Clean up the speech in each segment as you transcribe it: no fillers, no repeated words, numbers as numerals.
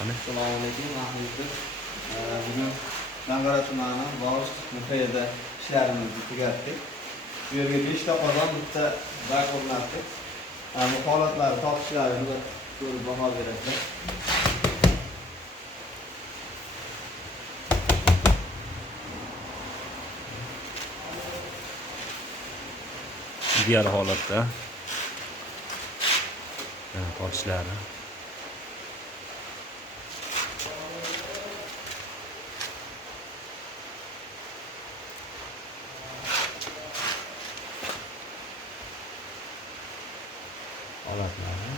Assalomu alaykum, Mahmudbek. Bugun Dang'ara tumani Bosh muhayada ishlarimizni tugatdik. Bu yerga 5 ta qozon, bitta bak o'rnatdik. Bu holatlarni topishlarini ko'rib baho berasiz. Ideal holatda. Torchlari. Holatlari.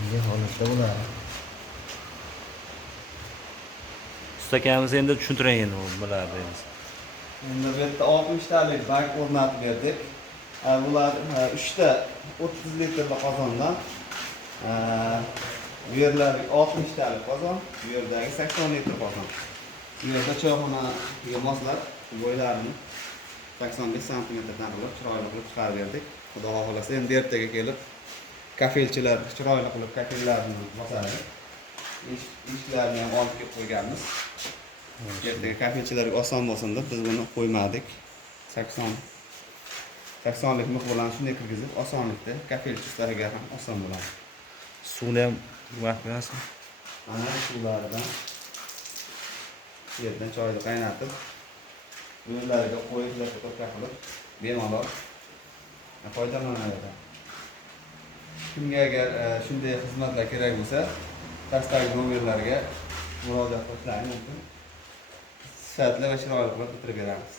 Bunday holatda bo'ladi. Ustakamiz endi tushuntiring endi bularni endi. Endi bu yerda 60 talik bak o'rnatib berdik. Bular 3 ta 30 litrli qozondan bu yerlari 60 talik qozon, bu yerdagi 80 litr qozon. Bu yerda choyxonaga moslab bo'ylarini 85 santimetrdan qilib chiroyli qilib chiqarib berdik. Xudo xohlasa endi ertaga kelib kafelchilar chiroyli qilib kafellarni bosadi. Eshiklarni ham olib kelib qo'yganmiz. Ertaga kafelchilarga oson bo'lsin deb biz buni qo'ymadik. 80 lik mix bilan shunday kirgizib, osonlikda kafelchi ustalarga ham oson bo'ladi. Suvni ham vaqt berasizmi? Ana suvlaridan yerdan choyni qaynatib, bunlarga qo'yib zakotka qilib bemalol foydalanadi. Kimga agar shunday xizmatlar kerak bo'lsa, pastdagi nomerlarga murojaat qilishingiz mumkin. Sifatli va chiroyli qilib bitirib beramiz.